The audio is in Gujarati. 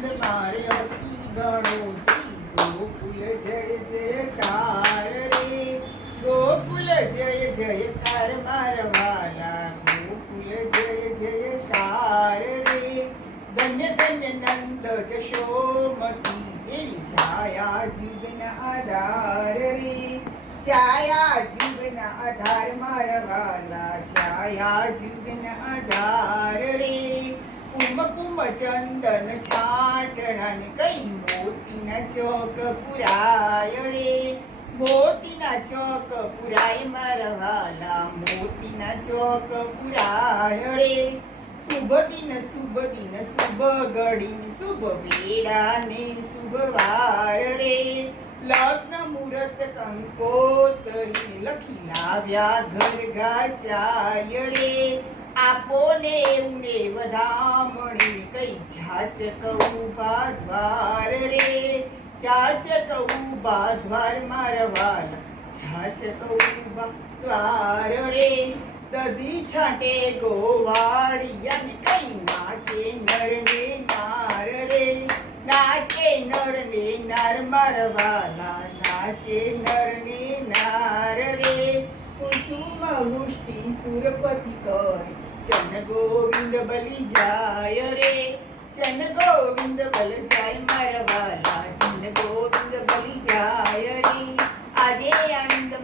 આનંદ મારે અતિ ગણો શ્રી ગોકુલ જય જયકાર રે ગોકુલ જય જયકાર મારા વાલા ગોકુલ જય જયકાર રે ધન્ય ધન્ય નંદ જશોમતી જેની છાયા જીવના આધાર રે છાયા જીવના આધાર મારા વાલા છાયા જીવના આધાર રે કુમ કુમ ચંદન છાટણ કઈ મોતીના ચોક પુરાય રે મોતીના ચોક પુરાય મારા વાલા મોતીના ચોક પુરાય રે શુભ દિન શુભ ઘડીન શુભ વેળા ને શુભ વાર રે લગ્ન મુહૂર્ત કંકોતરી લખી લાવ્યા ઘર ગાચાય રે આપો ને ઉને વધામણી કઈ જાચક ઉભા દ્વાર રે જાચક ઉભા દ્વાર મારા વાલા જાચક ઉભા દ્વાર રે દધી છાંટે ગોવાળિયા કઈ નાચે નર ને નાર રે નાચે નર ને નાર મારા વાલા નાચે નર ને નાર રે કુસુમ વૃષ્ટિ સુરપતિ કર ચન ગોવિંદ બલી જાય રે ચન ગોવિંદ બલ જાય મારા વાલા ચન ગોવિંદ બલી જાય રે આજે આનંદ